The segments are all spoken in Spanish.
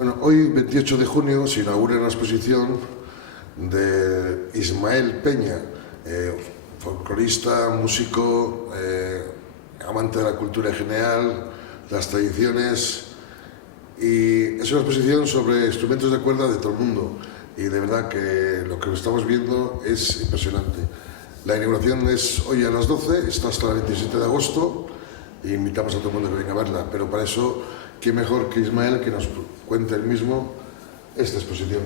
Bueno, hoy, 28 de junio, se inaugura una exposición de Ismael Peña, folclorista, músico, amante de la cultura en general, las tradiciones, y es una exposición sobre instrumentos de cuerda de todo el mundo, y de verdad que lo que estamos viendo es impresionante. La inauguración es hoy a las 12, está hasta el 27 de agosto, e invitamos a todo el mundo que venga a verla, pero para eso, qué mejor que Ismael que nos cuente él mismo esta exposición.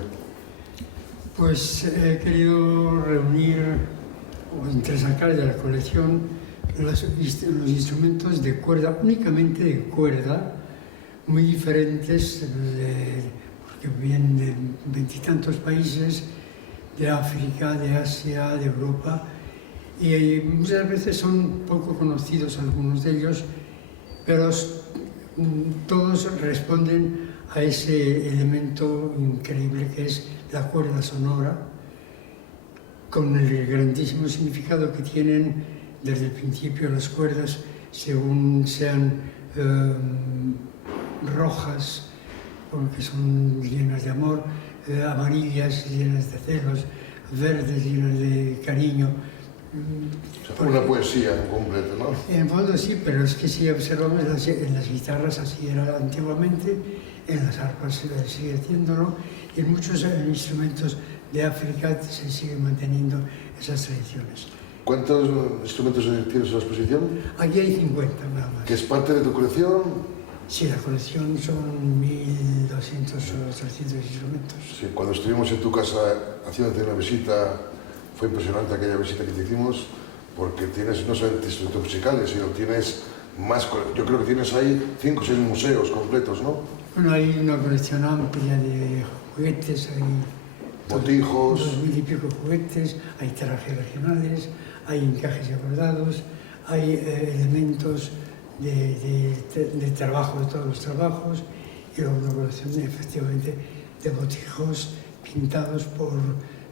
Pues he querido reunir o entresacar de la colección los instrumentos de cuerda, únicamente de cuerda, muy diferentes, porque vienen de veintitantos países, de África, de Asia, de Europa, y muchas veces son poco conocidos algunos de ellos, pero todos responden a ese elemento increíble que es la cuerda sonora, con el grandísimo significado que tienen desde el principio las cuerdas, según sean rojas, porque son llenas de amor, amarillas llenas de celos, verdes llenas de cariño. Una poesía completa, ¿no? En fondo sí, pero es que si observamos en las guitarras así era antiguamente, en las arpas sigue haciéndolo, y en muchos instrumentos de África se siguen manteniendo esas tradiciones. ¿Cuántos instrumentos tienes en la exposición? Aquí hay 50 nada más. ¿Que es parte de tu colección? Sí, la colección son 1.200 o 300 instrumentos. Sí, cuando estuvimos en tu casa haciéndote una visita, fue impresionante aquella visita que te hicimos, porque tienes no solamente instrumentos musicales, sino tienes más. Yo creo que tienes ahí 5 o 6 museos completos, ¿no? Bueno, hay una colección amplia de juguetes, hay botijos, 2.000 y pico juguetes, hay trajes regionales, hay encajes y bordados, hay elementos de trabajo, de todos los trabajos, y luego una colección efectivamente de botijos pintados por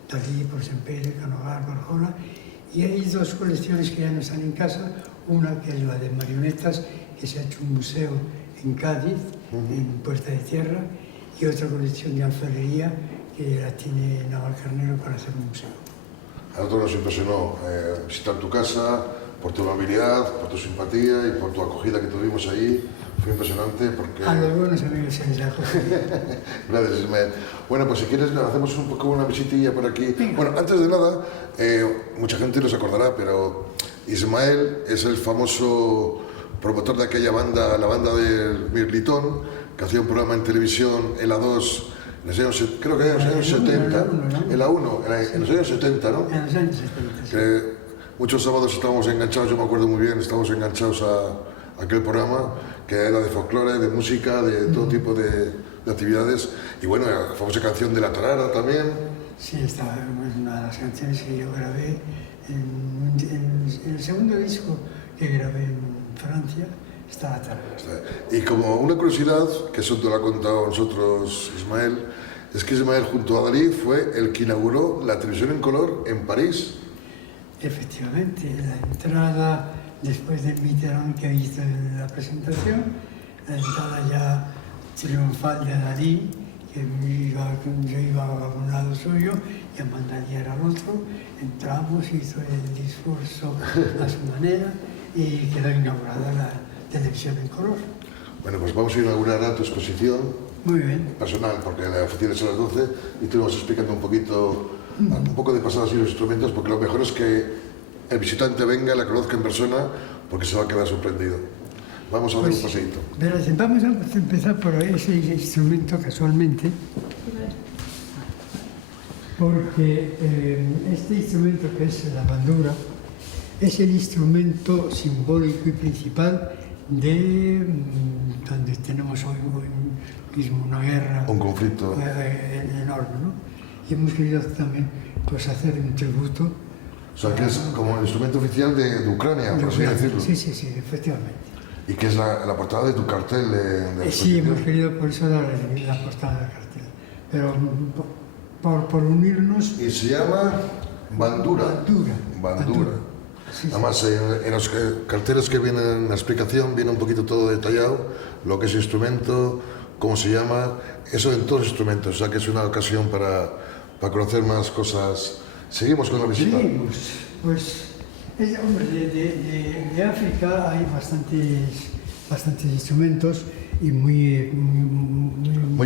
Dalí, por Sempere, Canogar, Barjola, y hay 2 colecciones que ya no están en casa, una que es la de marionetas, que se ha hecho un museo en Cádiz, en Puerta de Tierra, y otra colección de alfarería que la tiene Navalcarnero para hacer un museo. A nosotros nos impresionó visitar tu casa, por tu amabilidad, por tu simpatía y por tu acogida que tuvimos ahí. Fue impresionante porque... A los buenos amigos se les acoge. Gracias, Ismael. Bueno, pues si quieres hacemos un poco una visitilla por aquí. Venga. Bueno, antes de nada, mucha gente no se acordará, pero Ismael es el famoso promotor de aquella banda, la banda del Mirlitón, que hacía un programa en televisión, en la 2, en los años, creo que en los años 70, en la 1, en los años 70, ¿no? En los años 70, sí. Que muchos sábados estábamos enganchados, yo me acuerdo muy bien, estábamos enganchados a aquel programa, que era de folclore, de música, de todo tipo de actividades. Y bueno, la famosa canción de La Tarara también. Sí, esta es una de las canciones que yo grabé en el segundo disco que grabé en Francia, está La Tarara. Y como una curiosidad, que eso te lo ha contado a nosotros Ismael, es que Ismael junto a Dalí fue el que inauguró la televisión en color en París. Efectivamente, la entrada, después de Mitterrand que hizo la presentación, la entrada ya triunfal de Dalí, que yo iba a un lado suyo y Amanda era al otro, entramos, hizo el discurso a su manera y quedó inaugurada la televisión en color. Bueno, pues vamos a inaugurar tu exposición. Muy bien. Personal, porque la oficina es a las 12 y tú nos explicando un poco de pasado así los instrumentos, porque lo mejor es que el visitante venga, la conozca en persona, porque se va a quedar sorprendido. Vamos a dar un paseíto. Verás, vamos a empezar por ese instrumento casualmente, porque este instrumento que es la bandura es el instrumento simbólico y principal de donde tenemos hoy mismo una guerra, un conflicto enorme, ¿no? Y hemos querido también pues, hacer un tributo. O sea, que es como el instrumento oficial de Ucrania, por así decirlo. Sí, sí, sí, efectivamente. Y que es la portada de tu cartel de Sí, hemos querido por eso dar la portada del cartel. Pero por unirnos... Y se llama Bandura. Bandura. Sí, además, sí. En los carteles que vienen en la explicación viene un poquito todo detallado, lo que es instrumento, cómo se llama, eso en todos los instrumentos, o sea que es una ocasión para conocer más cosas. ¿Seguimos con la visita? Seguimos. Pues, hombre, de África hay bastantes instrumentos y muy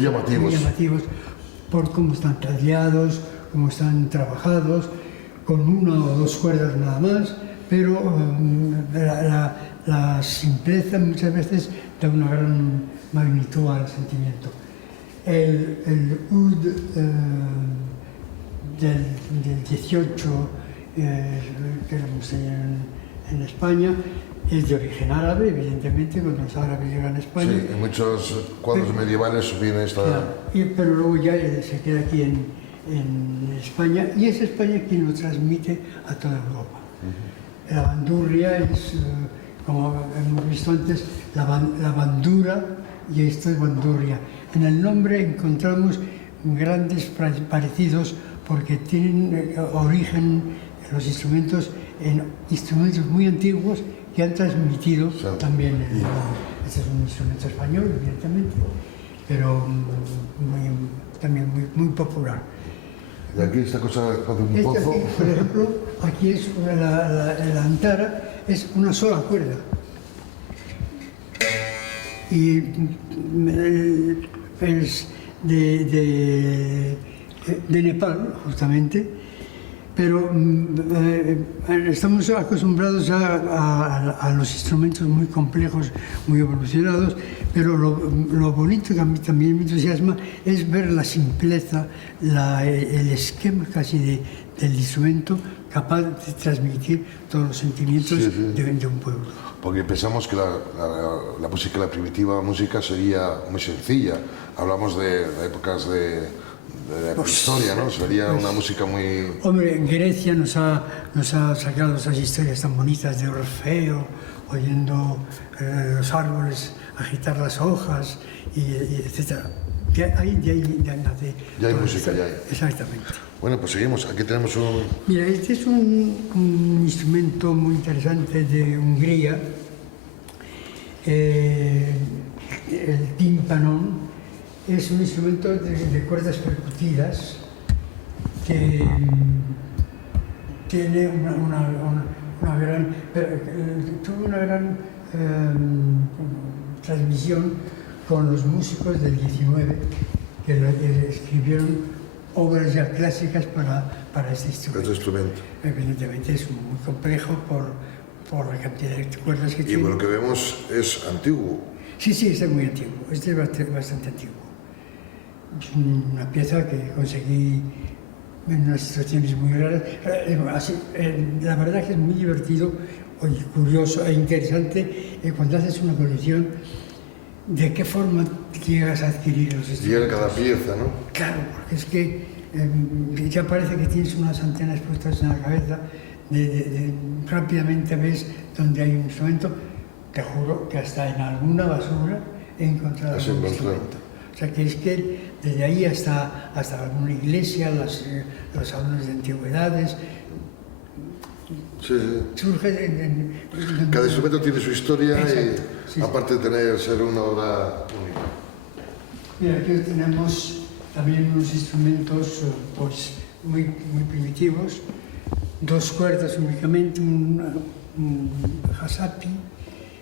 llamativos por cómo están tallados, cómo están trabajados, con una o dos cuerdas nada más, pero la simpleza muchas veces da una gran magnitud al sentimiento. El oud del 18 que hemos tenido en España es de origen árabe, evidentemente, cuando los árabes llegan a España. Sí, en muchos cuadros medievales viene esta... Claro, pero luego ya se queda aquí en España, y es España quien lo transmite a toda Europa. La bandurria es, como hemos visto antes, la bandura, y esto es bandurria. En el nombre encontramos grandes parecidos porque tienen origen los instrumentos en instrumentos muy antiguos que han transmitido también el nombre. Este es un instrumento español, evidentemente, pero también muy popular. Y aquí esta cosa hace un pozo. Aquí, por ejemplo, aquí es la antara, es una sola cuerda. Y es de Nepal, justamente, pero estamos acostumbrados a los instrumentos muy complejos, muy evolucionados, pero lo bonito que a mí también me entusiasma es ver la simpleza, el esquema casi del instrumento capaz de transmitir todos los sentimientos de un pueblo. Porque pensamos que la música, la primitiva música sería muy sencilla. Hablamos de épocas de la historia, ¿no? Sería una música muy... Hombre, en Grecia nos ha sacado esas historias tan bonitas de Orfeo, oyendo los árboles agitar las hojas, etc. Ya hay música, ya hay. Exactamente. Bueno, pues seguimos. Aquí tenemos un... Mira, este es un instrumento muy interesante de Hungría, el tímpano. Es un instrumento de cuerdas percutidas que tiene tuvo una gran transmisión con los músicos del 19 que escribieron obras ya clásicas para este instrumento. Evidentemente es muy complejo por la cantidad de cuerdas que tiene. Y por lo que vemos es antiguo. Sí, este es muy antiguo, este es bastante antiguo. Es una pieza que conseguí en unas situaciones muy raras. La verdad que es muy divertido, curioso e interesante cuando haces una colección, de qué forma llegas a adquirir los instrumentos. Llega cada pieza, ¿no? Claro, porque es que ya parece que tienes unas antenas puestas en la cabeza, rápidamente ves dónde hay un instrumento. Te juro que hasta en alguna basura he encontrado un instrumento. O sea, que es que desde ahí hasta alguna iglesia, los salones de antigüedades, surge cada instrumento tiene su historia. Exacto, y aparte de ser una obra única. Mira, aquí tenemos también unos instrumentos pues, muy primitivos, dos cuerdas únicamente, un hasapi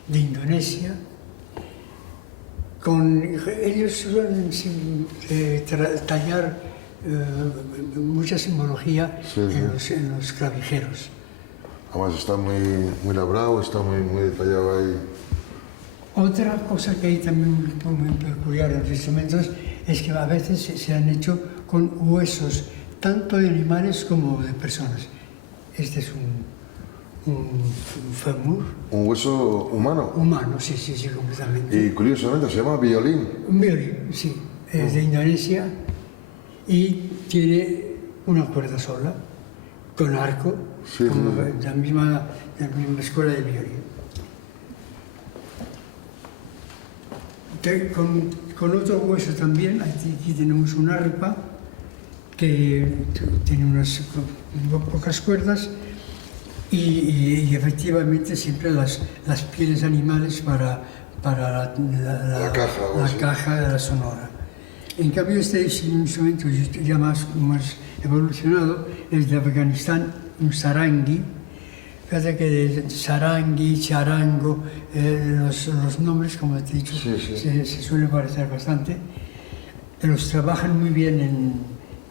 de Indonesia. Ellos suelen tallar mucha simbología en los clavijeros. Además está muy labrado, está muy detallado ahí. Otra cosa que hay también muy peculiar en los instrumentos es que a veces se han hecho con huesos, tanto de animales como de personas. Este es un fémur. ¿Un hueso humano? Humano, sí, completamente. Y curiosamente se llama violín. Un violín, sí. Es de Indonesia y tiene una cuerda sola, con arco, como la misma escuela de violín. Con otro hueso también, aquí tenemos una arpa que tiene unas pocas cuerdas y efectivamente siempre las pieles animales para La caja, o la así. caja de la sonora. En cambio, este es un instrumento ya más evolucionado, es de Afganistán, un sarangi. Fíjate que de sarangi, charango, los nombres, como te he dicho, Sí, sí. se suelen parecer bastante. Los trabajan muy bien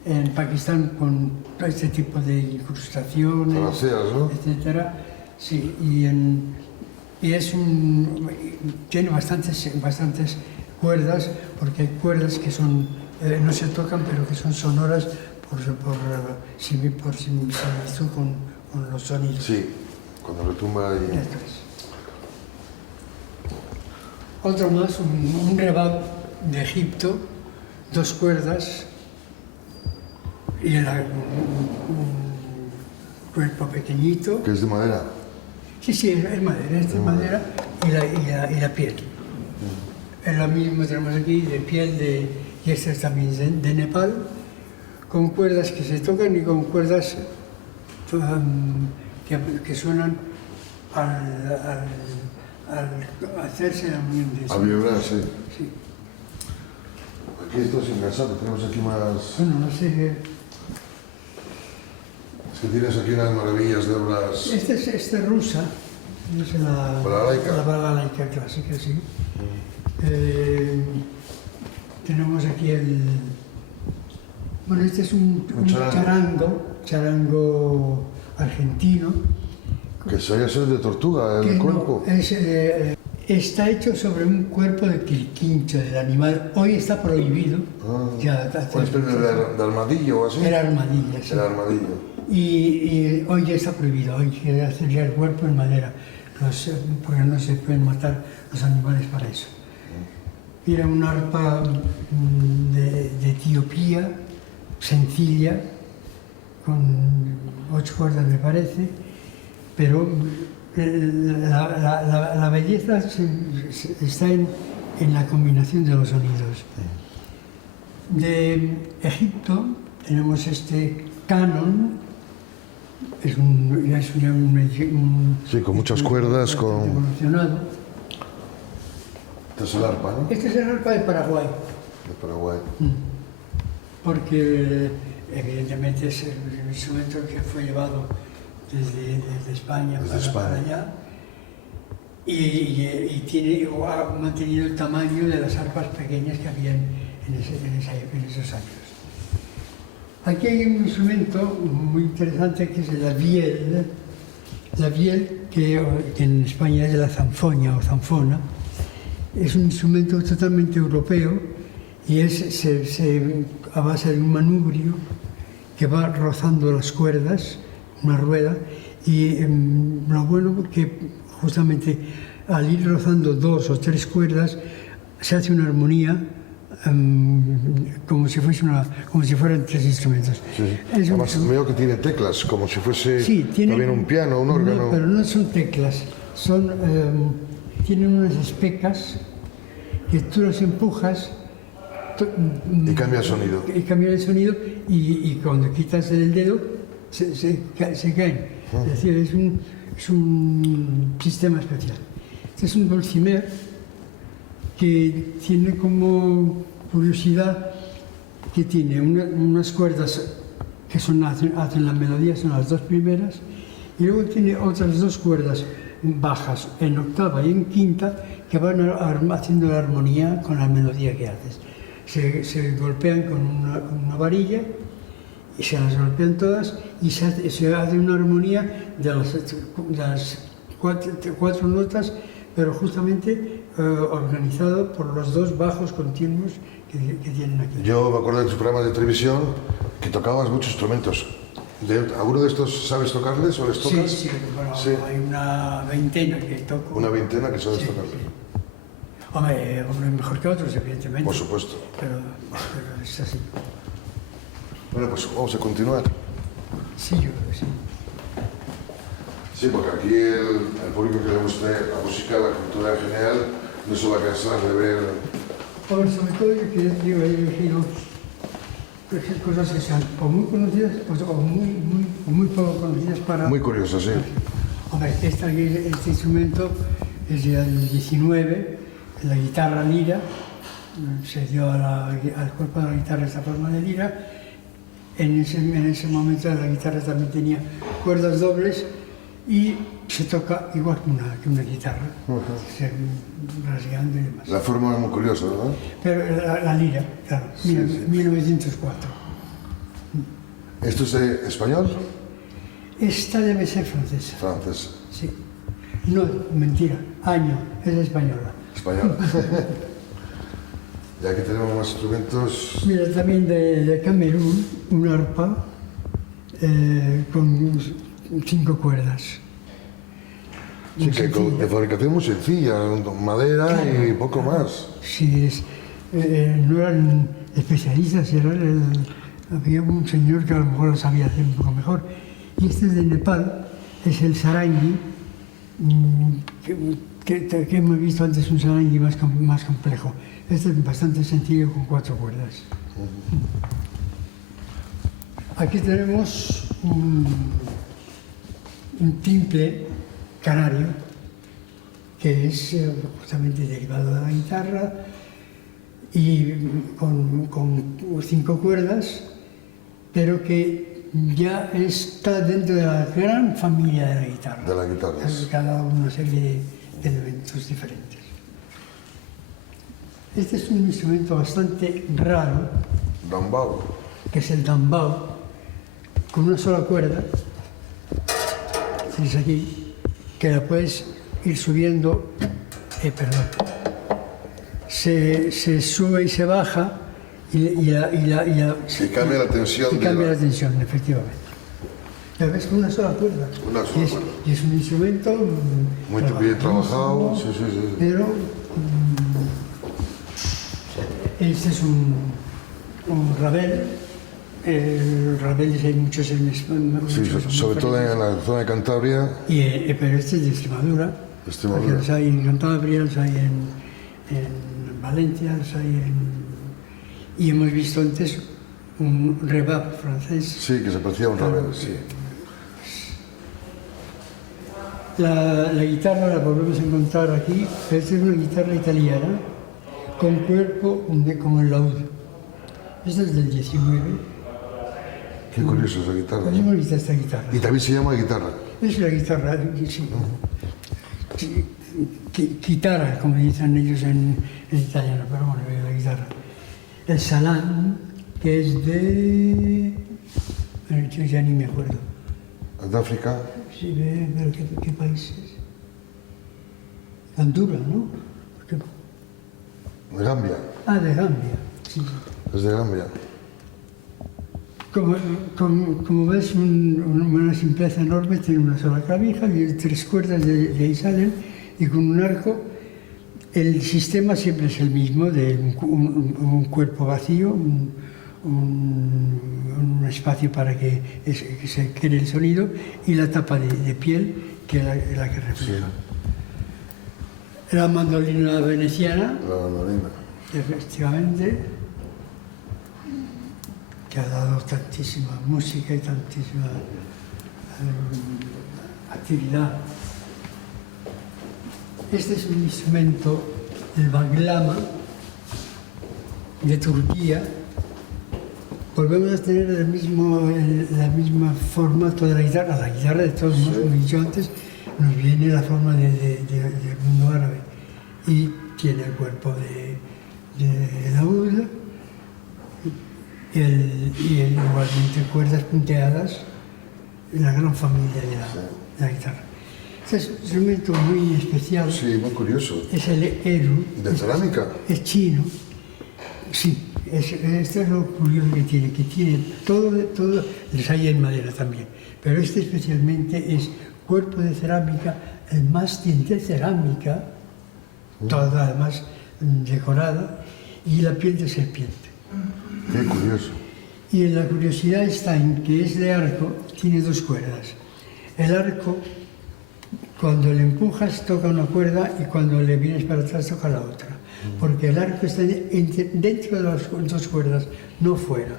en Pakistán con este tipo de incrustaciones, Panaceas, ¿no? etcétera. Sí, y tiene bastantes cuerdas, porque hay cuerdas que no se tocan, pero que son sonoras por similitud con los sonidos. Sí, cuando retumba y... Esto es. Otro más, un rebab de Egipto, 2 cuerdas y un cuerpo pequeñito. que es de madera. Sí, es madera, esta es madera y la piel. Es lo mismo tenemos aquí de piel y este es también de Nepal, con cuerdas que se tocan y con cuerdas que suenan al hacerse la unión de Al vibrar, sí. Sí. Aquí esto es engrasado, tenemos aquí más... Bueno, no sé. Es que tienes aquí unas maravillas de obras... Esta es rusa, es la Balalaica. la balalaica clásica, sí. Tenemos aquí bueno, este es un charango argentino. Que sería ser de tortuga, el que cuerpo. no, está hecho sobre un cuerpo de quilquincho del animal. Hoy está prohibido. Ya Una especie de armadillo o así. Era armadilla, sí. Era armadillo. Y hoy ya está prohibido, hoy quiere hacer ya el cuerpo en madera, porque no se pueden matar los animales para eso. Era una arpa de Etiopía, sencilla, con 8 cuerdas me parece, pero la belleza está en la combinación de los sonidos. De Egipto tenemos este canon. Es un Sí, con muchas cuerdas, con... evolucionado. Este es el arpa, ¿no? Este es el arpa de Paraguay, De Paraguay. porque evidentemente es el instrumento que fue llevado desde España, para allá y tiene, o ha mantenido el tamaño de las arpas pequeñas que habían en esos años. Aquí hay un instrumento muy interesante que es la viel. La viel, que en España es la zanfoña o zanfona, es un instrumento totalmente europeo y es a base de un manubrio que va rozando las cuerdas, una rueda, y lo bueno es que justamente al ir rozando 2 o 3 cuerdas se hace una armonía como si fueran 3 instrumentos. Sí. Además veo que tiene teclas, como si fuese también un piano, un órgano. No, pero no son teclas, tienen unas especas que tú las empujas y cambia el sonido. Y cambia el sonido y cuando quitas el dedo se caen. Es decir, es un sistema especial. Este es un dulcimer que tiene como curiosidad que tiene unas cuerdas que hacen la melodía, son las 2 primeras, y luego tiene otras 2 cuerdas bajas en octava y en quinta que van haciendo la armonía con la melodía que haces. Se golpean con una varilla y se las golpean todas y se hace una armonía de las 4 notas, pero justamente organizado por los 2 bajos continuos que tienen aquí. Yo me acuerdo de tus programas de televisión que tocabas muchos instrumentos. ¿Alguno de estos sabes tocarles o les tocas? Sí, bueno, Sí. hay una veintena que toco. Una veintena que sabes tocarles. Hombre, mejor que otros, evidentemente. Por supuesto. Pero es así. Bueno, pues vamos a continuar. Sí, yo creo que sí. Sí, porque aquí el público que le guste la música, la cultura en general, no se va a cansar de ver... A ver, sobre todo yo he elegido cosas que sean o muy conocidas o muy poco conocidas para... Muy curioso, sí. Hombre, este instrumento es del 19, la guitarra lira, se dio al cuerpo de la guitarra esta forma de lira. En ese momento la guitarra también tenía cuerdas dobles y se toca igual que una guitarra, rasgando y demás. La forma es muy curiosa, ¿verdad? Pero la lira, claro, Sí, 1904. ¿Esto es español? Esta debe ser francesa. Francés. Sí. No, mentira, año, es española. Español. Y aquí tenemos más instrumentos. Mira, también de Camerún, un arpa con 5 cuerdas. Sí, que de fabricación muy sencilla, madera Claro. y poco más. Sí, no eran especialistas, había un señor que a lo mejor lo sabía hacer un poco mejor. Y este es de Nepal, es el sarangi, que hemos visto antes un sarangi más complejo. Este es bastante sencillo con 4 cuerdas. Aquí tenemos un timple canario, que es justamente derivado de la guitarra y con 5 cuerdas, pero que ya está dentro de la gran familia de la guitarra. De la guitarra. Cada una serie de elementos diferentes. Este es un instrumento bastante raro, Dambao. que es el dambao, con una sola cuerda, es aquí, que la puedes ir subiendo, se sube y se baja y Se cambia la tensión. y cambia la tensión, efectivamente. ¿La ves? Con una sola cuerda. Una sola cuerda. Y es un instrumento Muy bien trabajado. Sí, sí, sí. pero este es un rabel. Rabeles hay muchos en España. Sí, sobre todo en la zona de Cantabria. Pero este es de Extremadura. Extremadura. Porque los hay en Cantabria, los hay en Valencia, los hay y hemos visto antes un rebab francés. Sí, que se parecía a un rabel, sí. La guitarra la volvemos a encontrar aquí, pero esta es una guitarra italiana con cuerpo como el laúd. Esta es del 19. Qué curioso esa guitarra. A mí me gusta esta guitarra. Y también se llama guitarra. Es la guitarra, sí. Guitarra, como dicen ellos en italiano, pero bueno, la guitarra. El salán, que es de... Bueno, yo ya ni me acuerdo. ¿De África? Sí, pero ¿qué países? Honduras, ¿no? De Gambia. Ah, de Gambia, sí. Es de Gambia. Como ves, una simpleza enorme, tiene una sola clavija y 3 cuerdas de ahí salen, y con un arco. El sistema siempre es el mismo, de un cuerpo vacío, un espacio para que se cree el sonido, y la tapa de piel, que es la que refleja. Sí. La mandolina veneciana, La mandolina. efectivamente, que ha dado tantísima música y tantísima actividad. Este es un instrumento, el baglama, de Turquía. Volvemos a tener el mismo formato de la guitarra. La guitarra, de todos modos, como he dicho antes, nos viene la forma del mundo árabe. Y tiene el cuerpo de laúd y igualmente cuerdas punteadas, la gran familia de la guitarra. Este es un instrumento muy especial. Sí, muy curioso. Es el eru. ¿De cerámica? Es chino. Sí, esto es lo curioso que tiene todo, les hay en madera también, pero este especialmente es cuerpo de cerámica, el mástil de cerámica, toda además decorada, y la piel de serpiente. Qué curioso. Y la curiosidad está en que es de arco, tiene 2 cuerdas. El arco, cuando le empujas, toca una cuerda, y cuando le vienes para atrás, toca la otra. Porque el arco está dentro de las 2 cuerdas, no fuera.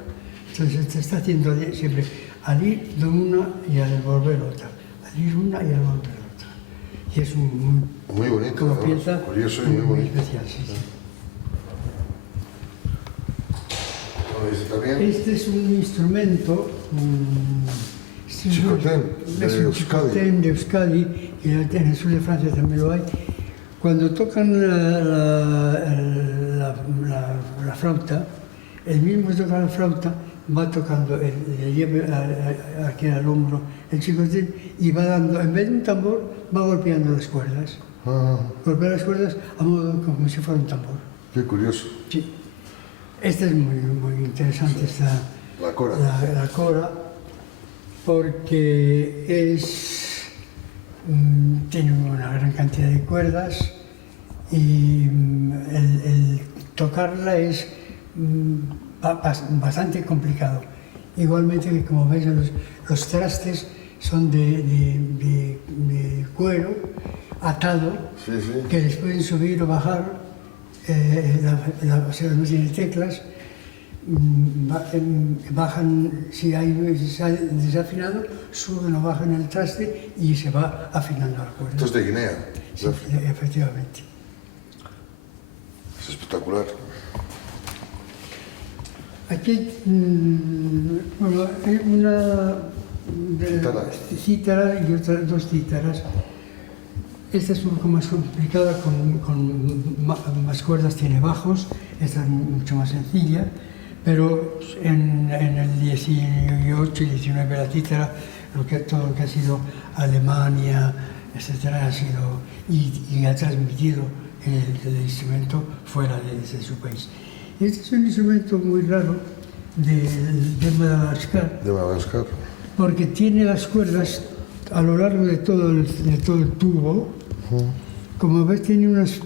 Entonces te está haciendo siempre al ir de una y al volver otra, al ir una y al volver otra. y es muy bonito, como además, pieza curioso y muy bonito. especial. Sí, sí. Bueno, dice también Este es un instrumento, Xicotén, de es un Euskadi. xicotén de Euskadi, y en el sur de Francia también lo hay. Cuando tocan la flauta, el mismo que toca la flauta va tocando, le lleva aquí al hombro el xicotén y va dando, en vez de un tambor, va golpeando las cuerdas. Golpea las cuerdas a modo como si fuera un tambor. Qué curioso. Sí. Esta es muy interesante, La cora. la cora, porque tiene una gran cantidad de cuerdas y el tocarla es bastante complicado. Igualmente que, como veis, los trastes son de cuero atado, Sí, sí. que les pueden subir o bajar. O sea, no tiene teclas, bajan, si sale desafinado, suben o bajan el traste y se va afinando la cuerda. Esto es de Guinea. Sí, efectivamente. Es espectacular. Aquí, bueno, hay una cítara y otras dos cítaras. Esta es un poco más complicada, con más cuerdas, tiene bajos, esta es mucho más sencilla, pero en el 18 y 19 la cítara, todo lo que ha sido Alemania, etcétera, ha sido y ha transmitido el instrumento fuera de su país. Este es un instrumento muy raro de Madagascar. De Madagascar. Porque tiene las cuerdas a lo largo de todo el tubo. Como ves, tiene unos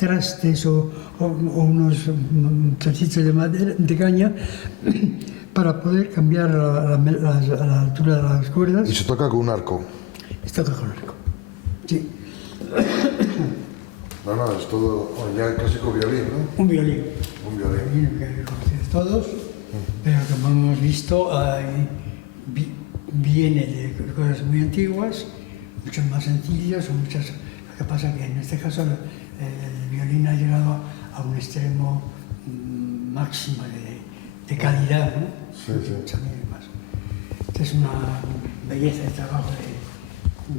trastes o unos trocitos de madera, de caña, para poder cambiar la altura de las cuerdas. Y se toca con un arco. Se toca con arco. Sí. No, es todo, bueno, ya el clásico violín, ¿no? Un violín. Un violín. Un violín que conocéis todos, pero como hemos visto, viene de cosas muy antiguas, muchas más sencillas o muchas. Lo que pasa es que en este caso el violín ha llegado a un extremo máximo de calidad, ¿no? Sí, sí. Muchas veces más. Esta es una belleza de trabajo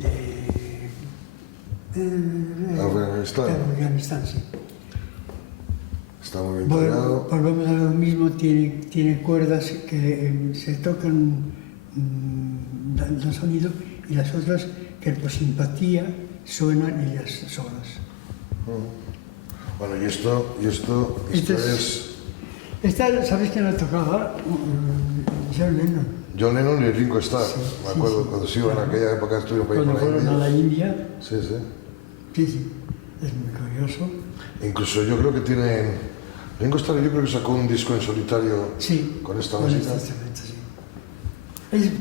de Afganistán, sí. Está muy bien tallado. Volvemos a lo mismo, tiene cuerdas que se tocan dando sonido y las otras que por simpatía suenan ellas solas. Bueno, y esto es Esta, ¿sabes quién la tocaba? John Lennon. John Lennon y Ringo Starr. Sí, Me acuerdo sí. cuando sí, en aquella época estuvieron por ahí Cuando por la fueron a la India. India. Sí, sí. Sí, es muy curioso. Incluso yo creo que tienen... Ringo Starr yo creo que sacó un disco en solitario Sí, con esta con música. este instrumento, sí.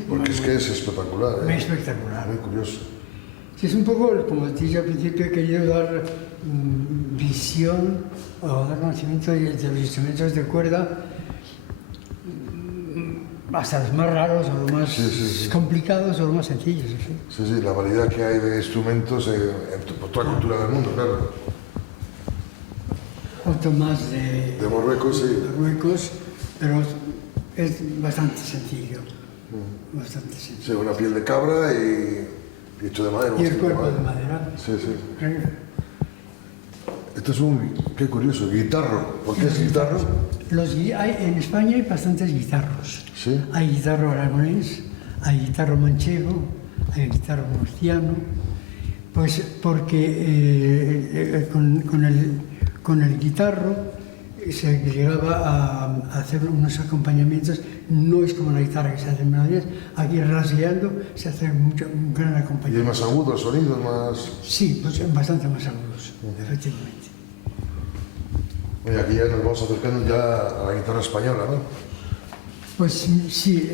Porque es que es espectacular, ¿eh? Muy espectacular. Muy curioso. Sí, es un poco, como te dije al principio, he querido dar visión o dar conocimiento de los instrumentos de cuerda, hasta los más raros o los más complicados o los más sencillos. ¿Sí? Sí, sí, la variedad que hay de instrumentos por toda la cultura del mundo, claro. Otro más de Marruecos, sí. Marruecos, pero es bastante sencillo. Bastante sencillo. Sí, una piel de cabra y hecho de madera. Y el cuerpo de madera. Sí, sí. Esto es qué curioso, guitarro. ¿Por qué es guitarro? En España hay bastantes guitarros. Sí. Hay guitarro aragonés, hay guitarro manchego, hay guitarro murciano. Pues porque con el guitarro se llegaba a hacer unos acompañamientos. No es como la guitarra que se hace en melodías. Aquí rasgueando se hace un gran acompañamiento. ¿Y hay más agudos, sonidos más...? Sí, pues bastante más agudos, efectivamente. Oye, aquí ya nos vamos acercando ya a la guitarra española, ¿no? Pues sí,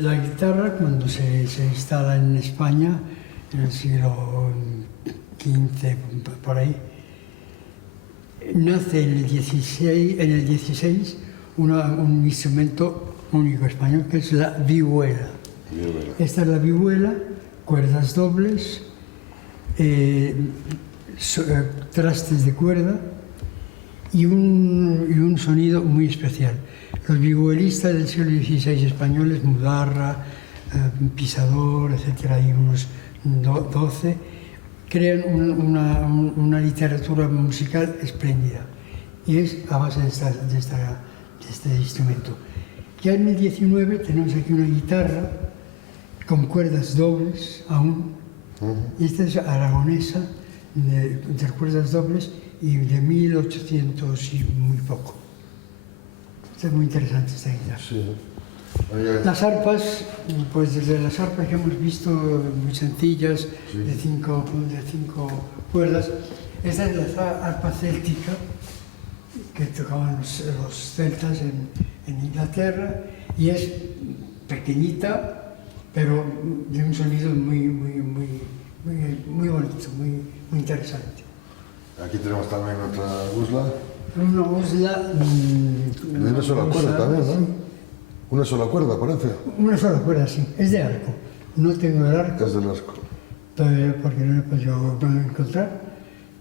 la guitarra cuando se instala en España, en el siglo XV, por ahí, nace en el XVI un instrumento único español que es la vihuela. Esta es la vihuela cuerdas dobles, trastes de cuerda y un sonido muy especial. Los vihuelistas del siglo XVI españoles, Mudarra, Pisador, etc., hay unos 12, crean una literatura musical espléndida y es a base de este instrumento. Ya en el 19 tenemos aquí una guitarra con cuerdas dobles aún, y esta es aragonesa, de cuerdas dobles y de 1800 y muy poco. Esta es muy interesante esta guitarra. Sí. Las arpas, pues desde las arpas que hemos visto muy sencillas, sí, de cinco cuerdas, esta es la arpa céltica que tocaban los celtas en Inglaterra, y es pequeñita, pero de un sonido muy bonito, muy interesante. Aquí tenemos también otra gusla. Una gusla... De una sola cuerda también, ¿no? Sí. Una sola cuerda, parece. Una sola cuerda, sí. Es de arco. No tengo el arco. Es del arco. Porque no lo he podido encontrar,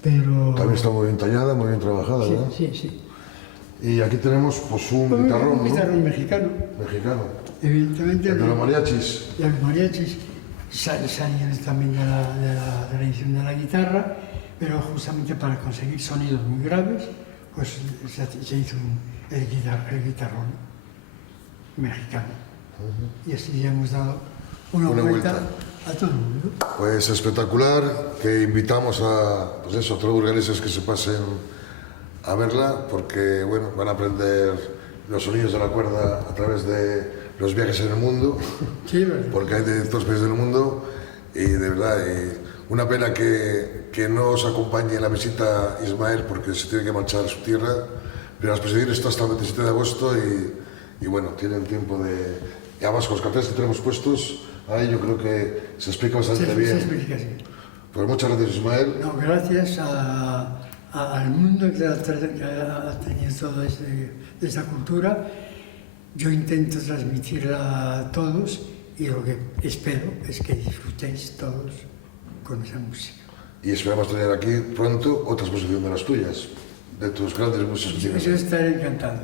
pero... También está muy bien tallada, muy bien trabajada, Sí, ¿verdad? sí. Y aquí tenemos pues un guitarrón, Un guitarrón mexicano. Mexicano. Evidentemente... El de los mariachis. Y los mariachis salían también de la tradición de la guitarra, pero justamente para conseguir sonidos muy graves, pues se hizo el guitarrón mexicano. Y así ya hemos dado una vuelta a todo el mundo. Pues espectacular, que invitamos a, pues eso, a todos los burgaleses que se pasen a verla, porque bueno, van a aprender los sonidos de la cuerda a través de los viajes en el mundo, Sí, ¿verdad? porque hay de todos los países del mundo, y de verdad, una pena que no os acompañe en la visita Ismael, porque se tiene que marchar a su tierra, pero las exposiciones están hasta el 27 de agosto y bueno, tienen tiempo de... Y además con los carteles que tenemos puestos, ahí yo creo que se explica bastante bien. Se explica, sí. Pues muchas gracias, Ismael. No, gracias al mundo que ha tenido toda esta cultura. Yo intento transmitirla a todos y lo que espero es que disfrutéis todos con esa música. Y esperamos tener aquí pronto otra exposición de las tuyas, de tus grandes músicos. Yo estaré encantado.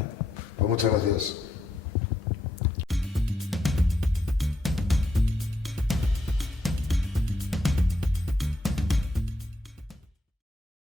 Pues muchas gracias.